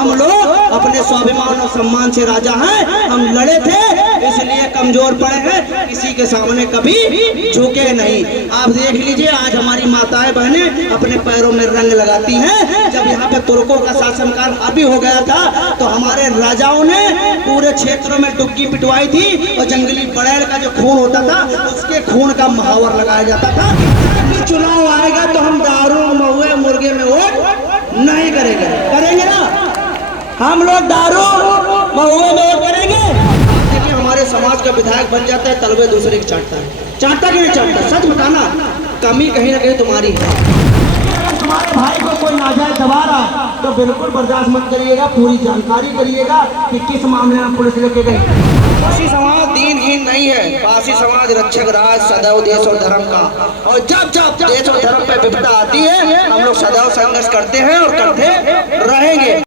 हम लोग अपने स्वाभिमान और सम्मान से राजा हैं। हम लड़े थे इसलिए कमजोर पड़े हैं, किसी के सामने कभी झुके नहीं। आप देख लीजिए आज हमारी माताएं बहनें अपने पैरों में रंग लगाती हैं। जब यहाँ पे तुर्कों का शासनकाल हावी हो गया था तो हमारे राजाओं ने पूरे क्षेत्रों में डुबकी पिटवाई थी और जंगली बड़ैल का जो खून होता था उसके खून का महावर लगाया जाता था। चुनाव आएगा तो हम दारू महुए मुर्गे में वोट नहीं करेंगे, करेंगे ना हम लोग दारू महुए में वोट करेंगे। देखिए हमारे समाज का विधायक बन जाता है तलबे दूसरे की चाटता है, चाटता कि नहीं चाटता? सच बताना, कमी कहीं ना कहीं तुम्हारी है। तुम्हारे भाई को कोई नाजायज दबा रहा है तो बिल्कुल बर्दाश्त मत करिएगा, पूरी जानकारी करिएगा कि किस मामले में पुलिस लेके गई। पारसी समाज दीनहीन नहीं है, पारसी समाज रक्षक राज सदैव देश और धर्म का। और जब जब देश और धर्म पे विपदा आती है हम लोग सदैव संघर्ष करते हैं और करते रहेंगे।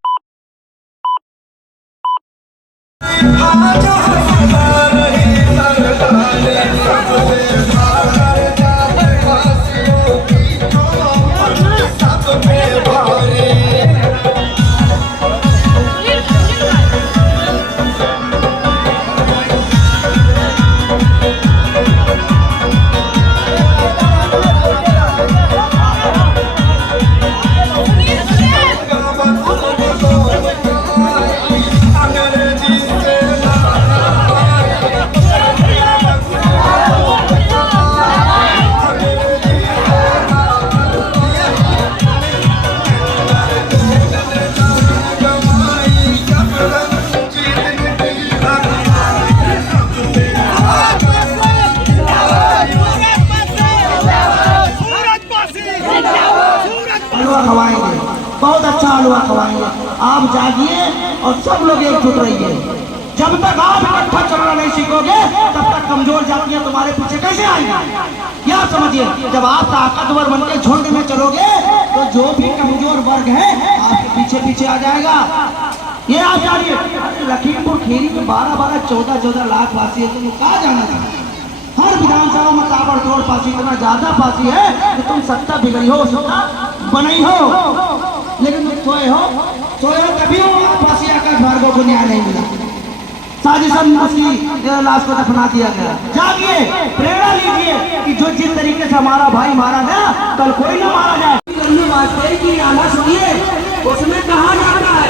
खवाएंगे, बहुत अच्छा हलवा खवाएंगे। आप जागिए और सब लोग एकजुट रहिए। जब तक आप इकट्ठा चलना नहीं सीखोगे तब तक कमजोर जातियां तुम्हारे पीछे कैसे आएंगी? यह समझिए, जब आप ताकतवर बनकर झुंड में चलोगे तो जो भी कमजोर वर्ग है आपके पीछे पीछे आ जाएगा। ये आप जानिए, लखीमपुर खीरी में 12-12, 14-14 लाख वासी है, तुम कहाँ जाना था? हर विधानसभा में ताबड़तोड़ पासी, इतना ज्यादा पासी है कि तुम सत्ता बिगड़ी हो, सत्ता बनाई हो, लेकिन तुम सोए हो कभी हो पासी आकाश भार्गव को न्याय नहीं मिला। साजिशन उसकी लाश को दफना दिया गया। जागिए, प्रेरणा लीजिए कि जो जिस तरीके से हमारा भाई मारा गया कल कोई ना मारा जाए। वाजपेयी की नारा सुनिए, उसमें कहा जाता है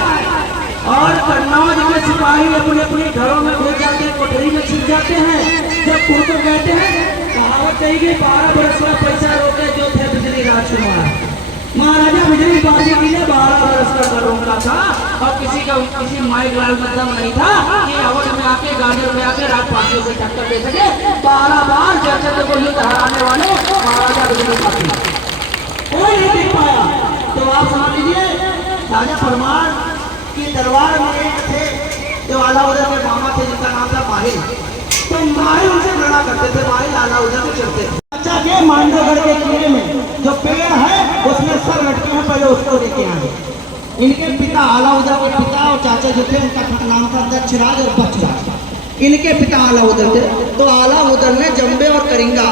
और कन्नौज के सिपाही अपने अपने घरों में घुस जाते हैं, कोठरी में छिप जाते हैं। जब उनको कहते हैं कहावत कही 12 बरस का पैसा रोके जो थे बिजली राजकुमार। महाराजा बिजली बाजी के लिए 12 बरस का कर रोका था और किसी माइक लाल मतलब नहीं था कि अवध में आके गाजर में आके राजपाटियों से टक्कर दे सके। 12 बार जगत को युद्ध हराने वाले महाराजा बिजली पाती कोई नहीं देख पाया। तो आप समझ लीजिए राजा परमार की दरबार में एक थे जो आलाउद्दीन के मामा थे जिनका नाम था माहिर। तो माहिर उनसे लड़ा करते थे, माहिर आलाउद्दीन से चलते थे। अच्छा के मांडवगढ़ के किले में जो पेड़ है उसमें सर लटके हैं, पहले उसको लेके आए। इनके पिता आलाउद्दीन के पिता और चाचा जो थे उनका नाम था दक्षराज और बक्षराज। इनके पिता आलाउद्दीन थे। तो आलाउद्दीन ने जंबे और करिंगा,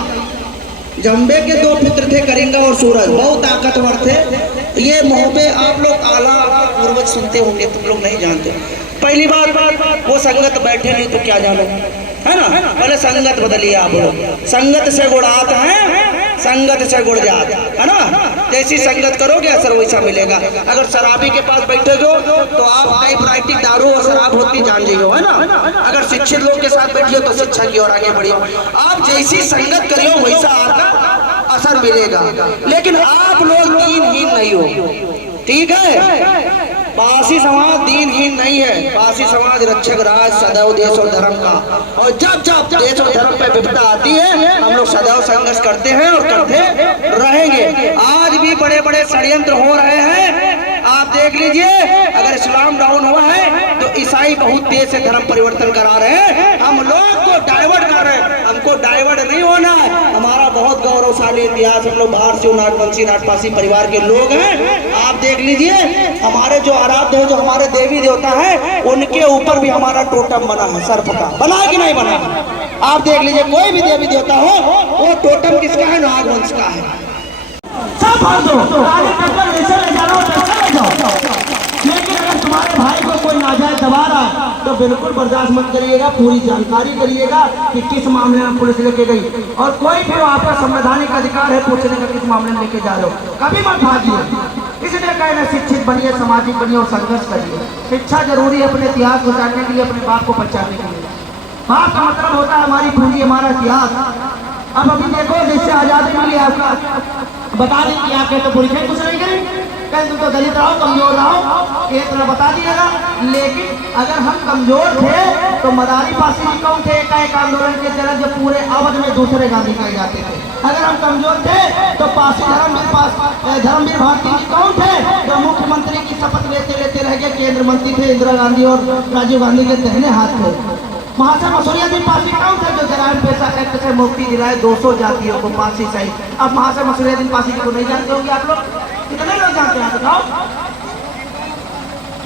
जंबे के 2 पुत्र थे करिंगा और सूरज, बहुत ताकतवर थे। ये मुंह पे आप लोग आला पूर्वज सुनते होंगे, तुम लोग नहीं जानते। पहली बात वो संगत बैठे नहीं तो क्या जानो, है ना? पहले संगत बदलिए आप लोग। संगत से गुड़ात है, संगत से गुड़ जात, है ना? जैसी संगत करोगे असर वैसा मिलेगा। अगर शराबी के पास बैठोगे तो आप टाइपराइटिंग दारू और शराब होती जान जाइए, है ना? अगर शिक्षित लोग के साथ बैठिए तो शिक्षा की ओर आगे बढ़िए। आप जैसी संगत करियो वैसा आपका असर मिलेगा। लेकिन आप लोग दीनहीन नहीं हो, ठीक है? पारसी समाज दीनहीन नहीं है, पारसी समाज रक्षक राज सदैव देश और धर्म का। और जब जब देश और धर्म पे विपदा आती है हम लोग सदैव संघर्ष करते हैं और करते रहेंगे। आज भी बड़े बड़े षड्यंत्र हो रहे हैं, आप देख लीजिए। अगर इस्लाम डाउन हुआ है तो ईसाई बहुत तेज से धर्म परिवर्तन करा रहे हैं, हम लोग को डाइवर्ट कर रहे हैं। हमको डाइवर्ट नहीं होना है, हमारा बहुत गौरवशाली इतिहास, हम लोग भारतीय नाटवंशी नाटपासी परिवार के लोग हैं। आप देख लीजिए हमारे जो आराध्य है, जो हमारे देवी देवता है, उनके ऊपर भी हमारा टोटम बना है, सर्प का। बना है कि नहीं बना? आप देख लीजिए कोई भी देवी देवता हो वो टोटम किसका है? नागवंश का है। सब लेकिन अगर तुम्हारे बिल्कुल बर्दाश्त मत करिएगा, पूरी जानकारी करिएगा कि किस मामले में पुलिस लेके गई, और कोई भी आपका संवैधानिक अधिकार है पूछने का किस मामले में लेके जा रहे हो, कभी मत भागिए। इसलिए कहना शिक्षित बनिए, सामाजिक बनिए और संघर्ष करिए। शिक्षा जरूरी है अपने इतिहास को जानने के लिए, अपने बाप को पहचानने के लिए। बाप का मतलब होता है हमारी पूंजी, हमारा इतिहास। अब अभी देखो जैसे आजादी मिली आपका, बता दें कि आप तो पुलिस कुछ नहीं करेंगे, कहीं तुम तो दलित रहो, कमजोर रहो, ये तरह बता दिएगा। लेकिन अगर हम कमजोर थे तो मदारी पासी जी कौन थे? एक आंदोलन के तहत जब पूरे अवध में दूसरे गांधी कहे जाते थे। अगर हम कमजोर थे तो पासी धर्मवीर भारती जी कौन थे? जो मुख्यमंत्री की शपथ लेते लेते रह गए, केंद्र मंत्री थे, इंदिरा गांधी और राजीव गांधी के दाहिने हाथ थे। महाशय मसूरियादीन पासी कौन थे? जो जराइम पेशा एक्ट से मुक्ति दिलाए 200 जातियों को फांसी सहित। अब महाशय मसूरियादीन पासी को नहीं जानते होंगे आप लोग? कितने लोग जानते हैं बताओ?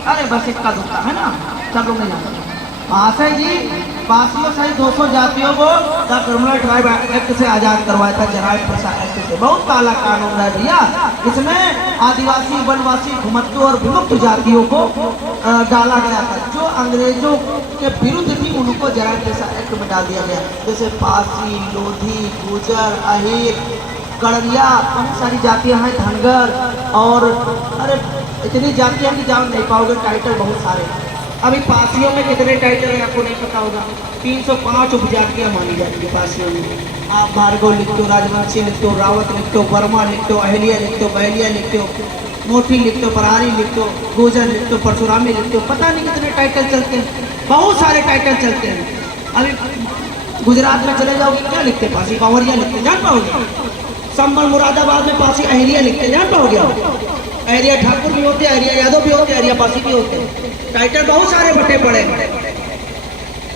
अरे बस इतना दुखता है ना, सब लोग नहीं जानते। महाशय जी पासियों सहित 200 जातियों को द क्रिमिनल ट्राइब एक्ट से आजाद करवाया था, जराइम पेशा एक्ट से। बहुत काला कानून है भैया। इसमें आदिवासी, वनवासी, घुमत्तू और विमुक्त जातियों को डाला गया था। जो अंग्रेजों के विरुद्ध थी उनको जराइम पेशा एक्ट में डाल दिया गया। जैसे पासी, लोधी, गुजर, अहीर, कड़रिया, बहुत सारी जातियां हैं, धनगर, और अरे इतनी जातियां की जान नहीं पाओगे, टाइटल बहुत सारे। अभी पासियों में कितने टाइटल हैं आपको नहीं पता होगा। 305 उपजातियां मानी जाती है पासियों में। आप भार्गव लिख दो, राजवंशी लिख दो, रावत लिख दो, वर्मा लिख दो, अहलिया लिख दो, बहलिया लिख दो, मोटी लिख दो, परारी लिख दो, गुजर लिख दो, परशुरामी लिख दो, पता नहीं कितने टाइटल चलते हैं, बहुत सारे टाइटल चलते हैं। अभी गुजरात में चले जाओगे क्या लिखते? पासी बावरिया लिखते, जान पाओगे? संबल मुरादाबाद में पासी अहलिया लिखते, जान पाओगे? अहलिया ठाकुर भी होते, अहलिया यादव भी होते, अहलिया पासी भी होते। टाइटल बहुत सारे बटे पड़े।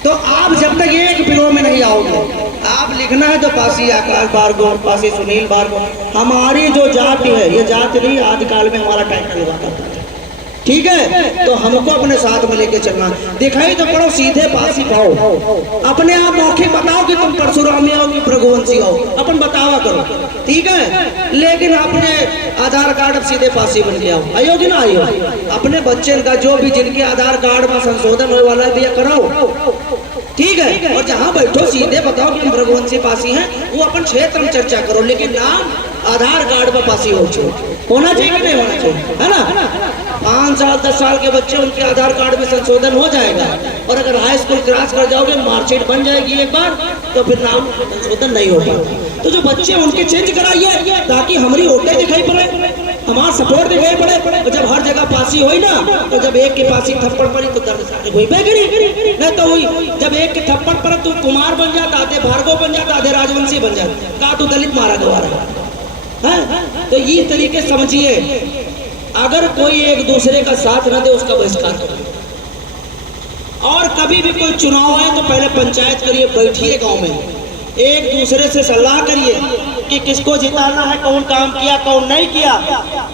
तो आप जब तक एक बिरोह में नहीं आओगे, आप लिखना है तो पासी आकाश भार्गव, पासी सुनील भार्गव। हमारी जो जाति है ये जाति नहीं, आदिकाल में हमारा टाइटल हुआ करता था, ठीक है? तो हमको अपने साथ में लेके चलना। दिखाई तो पड़ो, सीधे पासी पाओ, अपने आप मौखिक बताओ कि तुम परशुरामी हो कि भृगुवंशी हो, अपन बतावा करो, ठीक है? लेकिन अपने आधार कार्ड अब सीधे पासी बन के आओ, आयो कि ना आयो? अपने बच्चे का जो भी जिनके आधार कार्ड में संशोधन होने वाला है भैया कराओ, ठीक है? और जहाँ बैठो सीधे बताओ कि हम भृगुवंशी पासी हैं, वो अपन क्षेत्र में चर्चा करो, लेकिन नाम आधार कार्ड में पासी होना चाहिए कि नहीं होना चाहिए, है ना? 5 साल 10 साल के बच्चे, उनके आधार कार्ड में संशोधन हो जाएगा, और अगर हाई स्कूल क्रॉस कर जाओगे, मार्कशीट बन जाएगी एक बार, तो फिर नाम संशोधन नहीं होगा। तो जो बच्चे उनके चेंज कराइए ताकि हमारी वोटें दिखाई पड़े, हमारा सपोर्ट दिखाई पड़े। और जब हर जगह पासी हुई ना, तो जब एक के पासी थप्पड़ पड़ी तो दर्द हुई बेगड़ी, नहीं तो हुई जब एक के थप्पड़ पड़े तो कुमार बन जाता, आधे भार्गव बन जाता, आधे राजवंशी बन जाता, का तो दलित मारा गवा रहा है। तो ये तरीके समझिए, अगर कोई एक दूसरे का साथ न दे उसका बहिष्कार करिए। और कभी भी कोई चुनाव आए तो पहले पंचायत करिए, बैठिए गांव में, एक दूसरे से सलाह करिए कि किसको जिताना है, कौन काम किया, कौन नहीं किया,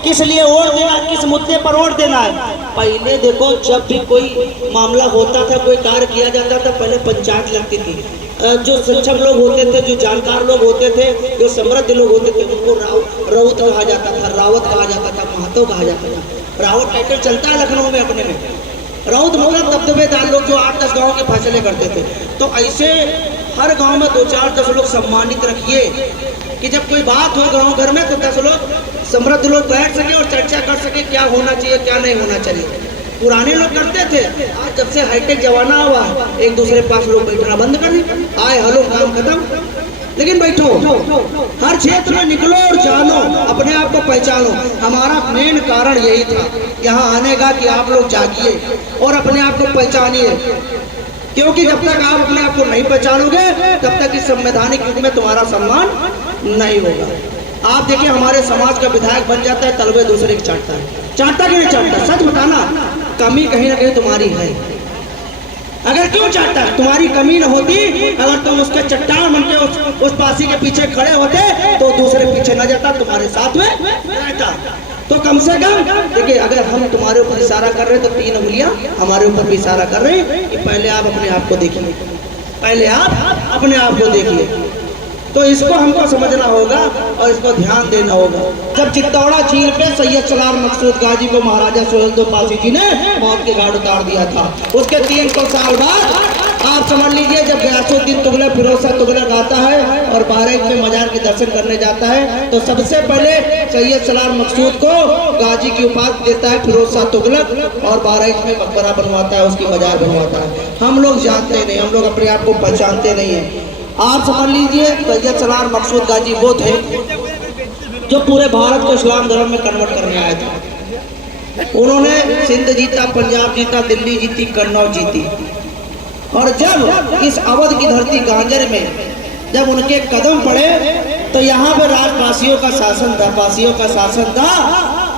किस लिए वोट देना, किस मुद्दे पर वोट देना है। पहले देखो, जब भी कोई मामला होता था, कोई कार्य किया जाता था, पहले पंचायत लगती थी। जो सक्षम लोग होते थे, जो जानकार लोग होते थे, जो समृद्ध लोग होते थे, उनको राउत कहा जाता था, रावत कहा जाता था, महतो कहा जाता था। रावत टाइटल चलता है लखनऊ में अपने में। राउत मतलब दबदबेदार लोग जो 8-10 गाँव के फैसले करते थे। तो ऐसे हर गांव में 2-4-10 लोग सम्मानित रखिए कि जब कोई बात हो गांव घर में तो 10 लोग समृद्ध लोग बैठ सके और चर्चा कर सके क्या होना चाहिए, क्या नहीं होना चाहिए। पुराने लोग करते थे, आज जब से हाईटेक जमाना हुआ, एक दूसरे के पास लोग बैठना बंद कर दिए, आए हलो काम खत्म। लेकिन बैठो, हर क्षेत्र में निकलो और जानो, अपने आप को पहचानो। हमारा मेन कारण यही था यहाँ आने का कि आप लोग जागिए और अपने आप को पहचानिए, क्योंकि जब तक आप अपने आप को नहीं पहचानोगे तब तक इस संवैधानिक युग में तुम्हारा सम्मान नहीं होगा। आप देखिए, हमारे समाज का विधायक बन जाता है, तलवे दूसरे की चाटता है, चाटता कि नहीं चाटता? सच बताना, कमी कहीं ना कहीं तुम्हारी है। अगर क्यों चाहता है, तुम्हारी कमी न होती, अगर तुम उसके चट्टान बन के उस पासी के पीछे खड़े होते तो दूसरे पीछे न जाता, तुम्हारे साथ में रहता। तो कम से कम देखिए, अगर हम तुम्हारे ऊपर इशारा कर रहे हैं तो 3 उंगलियां हमारे ऊपर भी इशारा कर रहे हैं कि पहले आप अपने आप को देखिए, पहले आप अपने आप को देखिए। तो इसको हमको समझना होगा और इसको ध्यान देना होगा। जब चित्तौड़ा झील पे सैयद सलार मकसूद गाजी को महाराजा सोहेल पासी जी ने मौत के घाट उतार दिया था, उसके 300 साल बाद आप समझ लीजिए जब गयासुद्दीन तुगलक फिरोज शाह तुगलक आता है और बहराइच में मजार के दर्शन करने जाता है, तो सबसे पहले सैयद सलार मकसूद को गाजी की उपाधि देता है फिरोज शाह तुगलक और बहराइच में मकबरा बनवाता है, उसकी मजार बनवाता है। हम लोग जानते नहीं, हम लोग अपने आप को पहचानते नहीं है। आप समझ लीजिए सैयद सलार मकसूद गाजी वो थे जो पूरे भारत को इस्लाम धर्म में कन्वर्ट करने आए थे। उन्होंने सिंध जीता, पंजाब जीता, दिल्ली जीती, कन्नौज जीती। और जब इस अवध की धरती गांजर में जब उनके कदम पड़े तो यहाँ पे राजपासियों का शासन था, पासियों का शासन था।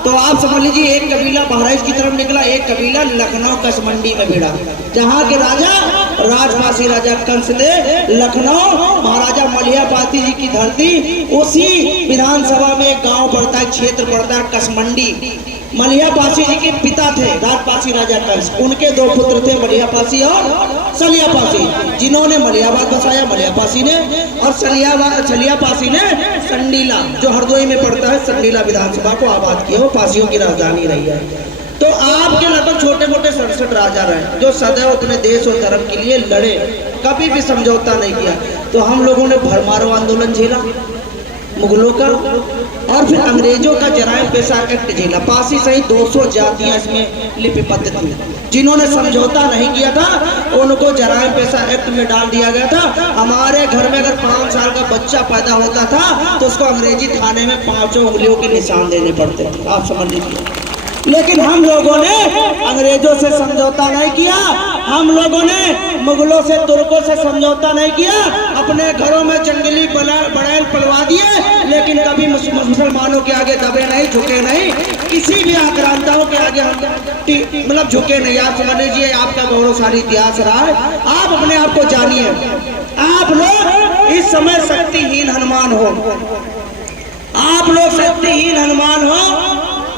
तो आप समझ लीजिए एक कबीला बहराइच की तरफ निकला, एक कबीला लखनऊ कसमंडी में भिड़ा। जहाँ के राजा राजपासी राजा कंस थे, लखनऊ महाराजा मलियापाती जी की धरती, उसी विधानसभा में एक गांव पड़ता है, क्षेत्र पड़ता है कसमंडी। मलियापासी जी के पिता थे राजपासी राजा कंस, उनके 2 पुत्र थे मलियापासी और सलियापासी, जिन्होंने मलियाबाद बसाया मलियापासी ने, और सलियापासी ने संडीला जो हरदोई में पड़ता है संडीला विधानसभा को आबाद किया, वो पासियों की राजधानी रही है। तो आपके लगभग छोटे मोटे 67 राजा रहे जो सदैव अपने देश और धर्म के लिए लड़े, कभी भी समझौता नहीं किया। तो हम लोगों ने भरमारो आंदोलन झेला मुगलों का, और फिर अंग्रेजों का जराइम पेशा एक्ट झेला। पासी सहित 200 जातियां इसमें लिपिबद्ध थी। जिन्होंने समझौता नहीं किया था उनको जराइम पेशा एक्ट में डाल दिया गया था। हमारे घर में अगर 5 साल का बच्चा पैदा होता था तो उसको अंग्रेजी थाने में 5 उंगलियों के निशान देने पड़ते थे, आप समझ लीजिए। लेकिन हम लोगों ने अंग्रेजों से समझौता नहीं किया, हम लोगों ने मुगलों से, तुर्कों से समझौता नहीं किया, अपने घरों में जंगली बड़ैल पलवा दिए, लेकिन कभी मुसलमानों के आगे दबे नहीं, झुके नहीं, किसी भी आक्रांताओं के आगे हम मतलब झुके नहीं। आप समझ लीजिए आपका गौरवशाली इतिहास रहा है। आप अपने आप को जानिए, आप लोग इस समय शक्तिहीन हनुमान हो, आप लोग शक्तिहीन हनुमान हो,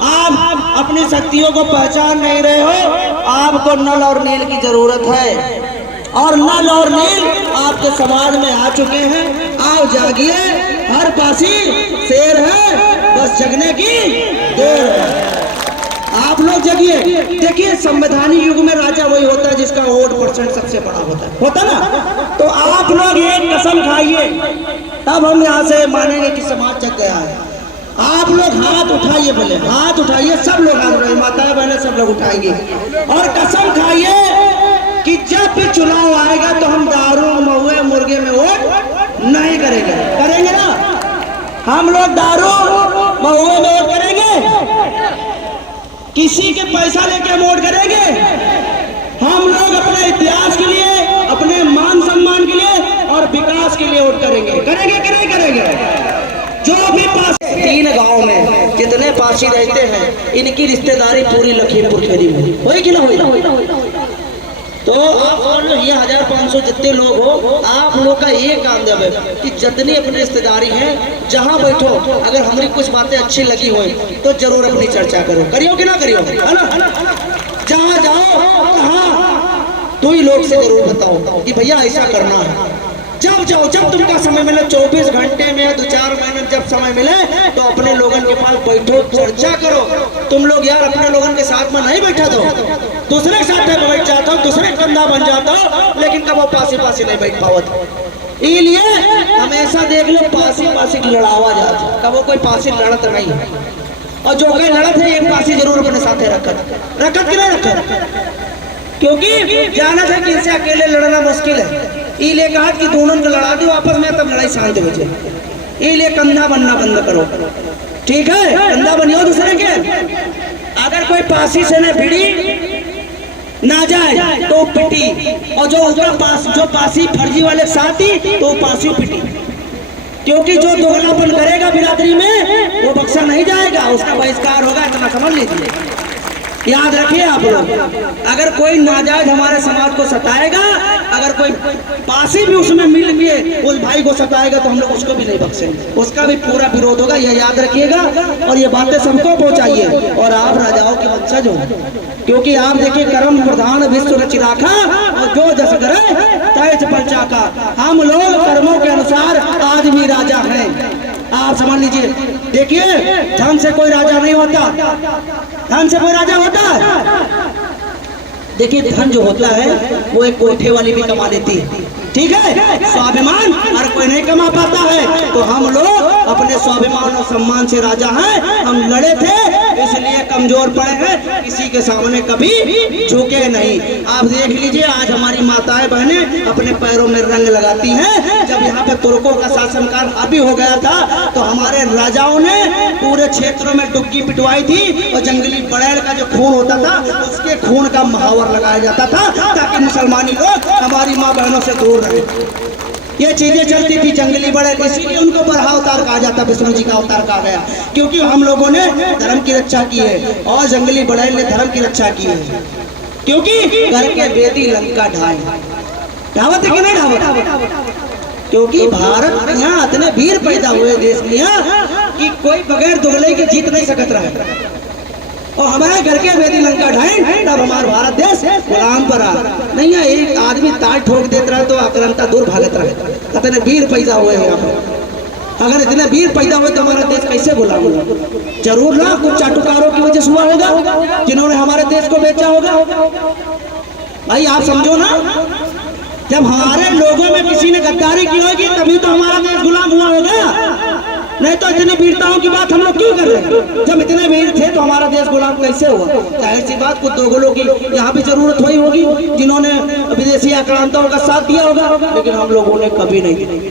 आप अपनी शक्तियों को पहचान नहीं रहे हो। आपको नल और नील की जरूरत है, और नल और नील आपके समाज में आ चुके हैं। आओ जागिए, हर पासी शेर है, बस जगने की देर है। आप लोग जगिए। देखिए संवैधानिक युग में राजा वही होता है जिसका वोट % सबसे बड़ा होता ना। तो आप लोग एक कसम खाइए, तब हम यहाँ से मानेंगे कि समाज जग गया है। आप लोग हाथ उठाइए, बोले हाथ उठाइए, सब लोग हाथ उठाइए, माताएं बहनें सब लोग उठाएंगे, और कसम खाइए कि जब भी चुनाव आएगा तो हम दारू महुए मुर्गे में वोट नहीं करेंगे। करेंगे ना हम लोग? दारू महुए में वोट करेंगे? किसी के पैसा लेके वोट करेंगे? हम लोग अपने इतिहास के लिए, अपने मान सम्मान के लिए और विकास के लिए वोट करेंगे। करेंगे कि नहीं करेंगे? जो भी पासी 3 गांव में जितने पासी रहते हैं, इनकी रिश्तेदारी पूरी लखीमपुर खीरी में होई कि ना होई? तो आप और ये 1500 जितने लोग हो, आप लोग का ये काम जब है कि जितनी अपनी रिश्तेदारी है, जहाँ बैठो, अगर हमारी कुछ बातें अच्छी लगी हो तो जरूर अपनी चर्चा करो। करियो कि ना करियो? है ना? जहाँ जाओ कहाँ 2 ही लोग से जरूर बताओ कि भैया ऐसा करना है। जब जाओ, जब तुमका समय मिले, 24 घंटे में 2-4 महीने जब समय मिले तो अपने लोगों के पास बैठो, चर्चा करो। तुम लोग यार अपने लोगों के साथ में नहीं बैठा दो, दूसरे के साथ में बैठ जाता हो, दूसरे कंधा बन जाता हो, लेकिन कब वो पासी नहीं बैठ पावत। इसलिए हमेशा देख लो पासी लड़ावा जाता, कब वो कोई पासी लड़त नहीं, और जो कोई लड़त है एक पासी जरूर अपने साथ रखत कि नहीं रखत, क्योंकि जानत है कि इनसे अकेले लड़ना मुश्किल है। इसलिए कहा कि दोनों को लड़ा दो आपस में, तब लड़ाई शांत हो जाए। इसलिए कंधा बनना बंद करो, ठीक है? कंधा बनियो दूसरे के। अगर कोई पासी से न भिड़ी ना जाए तो पिटी, और जो पासी फर्जी वाले साथी तो पासी पिटी, क्योंकि जो दोगलापन करेगा बिरादरी में वो बख्शा नहीं जाएगा, उसका बहिष्कार होगा, इतना समझ लीजिए। याद रखिए आप लोग, अगर कोई नाजायज हमारे समाज को सताएगा, अगर कोई पासी भी उसमें मिल के उस भाई को सताएगा तो हम लोग उसको भी नहीं बख्शेंगे, उसका भी पूरा विरोध होगा, यह याद रखिएगा। और ये बातें सबको पहुंचाइए। और आप राजाओं के वंशज हो, क्योंकि आप देखिए कर्म प्रधान विश्व रचि राखा और जो जस करे तैज पलचा का। हम लोग कर्मों के अनुसार आज भी राजा हैं, आप समझ लीजिए। देखिए धन से कोई राजा नहीं होता, धन से कोई राजा होता है? देखिए धन जो होता है वो एक कोठे वाली भी कमा लेती है, ठीक है। स्वाभिमान हर कोई नहीं कमा पाता है, तो हम लोग अपने स्वाभिमान और सम्मान से राजा हैं। हम लड़े थे इसलिए कमजोर पड़े हैं, किसी के सामने कभी झुके नहीं। आप देख लीजिए आज हमारी माताएं बहनें अपने पैरों में रंग लगाती हैं। जब यहाँ पे तुर्कों का शासनकाल हावी हो गया था तो हमारे राजाओं ने पूरे क्षेत्रों में डुबकी पिटवाई थी और जंगली बड़ैल का जो खून होता था उसके खून का महावर लगाया जाता था ताकि मुसलमानी लोग हमारी माँ बहनों से दूर रहे। ये चीजें चलती थी जंगली बड़े, इसीलिए उनको बरहा अवतार कहा जाता, विष्णु जी का अवतार कहा गया, क्योंकि हम लोगों ने धर्म की रक्षा की है और जंगली बड़े ने धर्म की रक्षा की है। क्योंकि घर के बेदी लंका ढाए, ढावत है कि नहीं ढावत? क्योंकि भारत यहाँ इतने वीर पैदा हुए देश में कि कोई बगैर दुगले की जीत नहीं सकत रहे। और हमारे घर के बेदी लंका ढाए तब हमारा भारत देश गुलाम पर आ नहीं है। एक आदमी ताज ठोक देता रहे तो आक्रांता दूर भागत रहे। इतने वीर पैदा हुए हैं यहाँ पर, अगर इतने वीर पैदा हुए तो हमारा देश कैसे गुलाम होगा? जरूर ना कुछ चाटुकारों की वजह से हुआ होगा जिन्होंने हमारे देश को बेचा होगा। भाई आप समझो ना, जब हमारे लोगों में किसी ने गद्दारी की होगी तभी तो हमारा देश गुलाम हुआ होगा, नहीं तो इतनी वीरताओं की बात हम लोग क्यों कर रहे हैं? जब इतने वीर थे तो हमारा देश गुलाम कैसे हुआ? जाहिर सी बात कुछ दोगलों की यहाँ भी जरूरत हुई होगी जिन्होंने विदेशी आक्रांताओं का साथ दिया होगा, लेकिन हम लोगों ने कभी नहीं,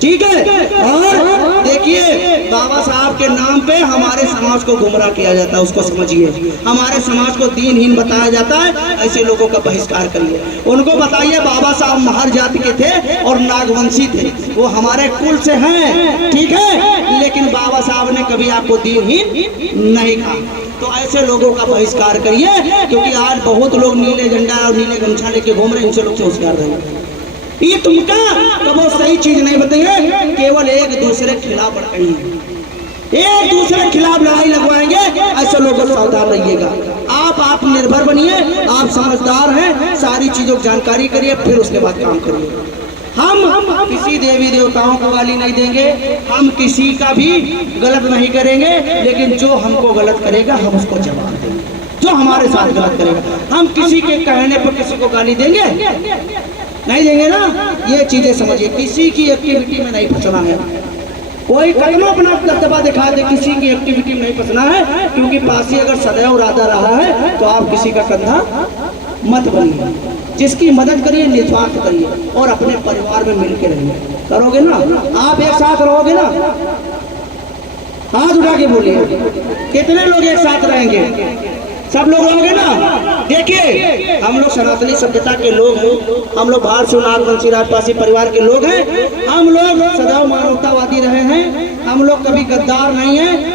ठीक है। और देखिए बाबा साहब के नाम पे हमारे समाज को गुमराह किया जाता है, उसको समझिए। हमारे समाज को दीनहीन बताया जाता है, ऐसे लोगों का बहिष्कार करिए। उनको बताइए बाबा साहब महर जाति के थे और नागवंशी थे, वो हमारे कुल से हैं, ठीक है, लेकिन बाबा साहब ने कभी आपको दीनहीन नहीं कहा। तो ऐसे लोगों का बहिष्कार करिए, क्योंकि आज बहुत लोग नीले झंडा और नीले गमछा लेके घूम रहे हैं, इनसे लोग से होशियार रहे। ये तुमका कबो सही चीज नहीं बताइए, केवल एक दूसरे के खिलाफ भड़काएंगे, एक दूसरे के खिलाफ लड़ाई लगवाएंगे। ऐसे लोगों से सावधान रहिएगा। आप आत्मनिर्भर बनिए, आप समझदार हैं, सारी चीजों की जानकारी करिए, फिर उसके बाद काम करिए। हम किसी देवी देवताओं को गाली नहीं देंगे, हम किसी का भी गलत नहीं करेंगे, लेकिन जो हमको गलत करेगा हम उसको जवाब देंगे। जो हमारे साथ गलत करेगा, हम किसी के कहने पर किसी को गाली देंगे नहीं देंगे ना। ये चीजें समझिए, किसी की एक्टिविटी में नहीं फंसना है। कोई कदम अपना दबदबा दिखा दे, किसी की एक्टिविटी में नहीं फंसना है, क्योंकि पासी अगर सदैव राधा रहा है तो आप किसी का कंधा मत बनिए। जिसकी मदद करिए, निस्वार्थ करिए और अपने परिवार में मिलकर रहिए। करोगे ना, आप एक साथ रहोगे ना, हाथ उठा के बोलिए कितने लोग एक साथ रहेंगे? सब लोग रहोगे ना। देखिए हम लोग सनातनी सभ्यता के लोग हैं, हम लोग बाहर से नागवंशी राजपासी परिवार के लोग हैं, हम लोग सदैव मानवतावादी रहे हैं, हम लोग कभी गद्दार नहीं हैं,